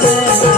Ah